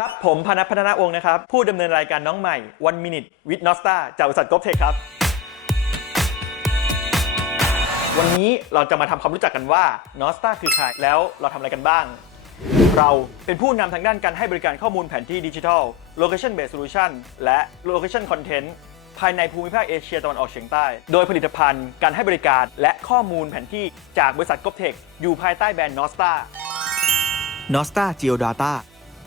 ครับ ผมพนัทพัฒนาวงศ์นะครับ ผู้ดำเนินรายการน้องใหม่ One Minute with Nosta จากบริษัทก o ฟเทคครับ วันนี้เราจะมาทำความรู้จักกันว่า Nosta คือใคร แล้วเราทำอะไรกันบ้าง เราเป็นผู้นำทางด้านการให้บริการข้อมูลแผนที่ดิจิทัล Location Based Solution และ Location Content ภายในภูมิภาคเอเชียตะวันออกเฉียงใต้ โดยผลิตภัณฑ์การให้บริการและข้อมูลแผนที่จากบริษัทก o ฟเทคอยู่ภายใต้แบรนด์ Nosta Nosta Geodata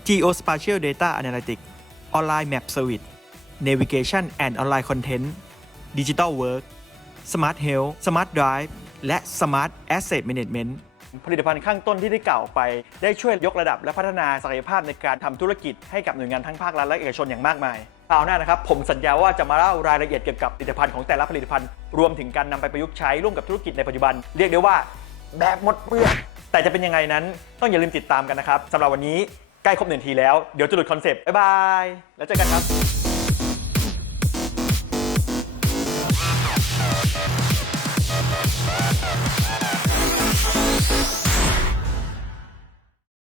Geospatial Data Analytics Online Map Service Navigation and Online Content Digital Work Smart Health Smart Drive และ Smart Asset Management ผลิตภัณฑ์ข้างต้นที่ได้กล่าวไป ได้ช่วยยกระดับและพัฒนาศักยภาพในการทำธุรกิจให้กับหน่วยงานทั้งภาครัฐและเอกชนอย่างมากมายคราวหน้านะครับผมสัญญาว่าจะมาเล่ารายละเอียดเกี่ยวกับผลิตภัณฑ์ของแต่ละผลิตภัณฑ์ รวมถึงการนำไปประยุกต์ใช้ร่วมกับธุรกิจในปัจจุบัน เรียกได้ว่าแบบหมดเปลือกแต่จะเป็นยังไงนั้นต้องอย่าลืมติดตามกันนะครับสำหรับวันนี้ ใกล้ครบหนึ่งทีแล้ว เดี๋ยวจะหลุดคอนเซปต์บ๊ายบาย แล้วเจอกันครับ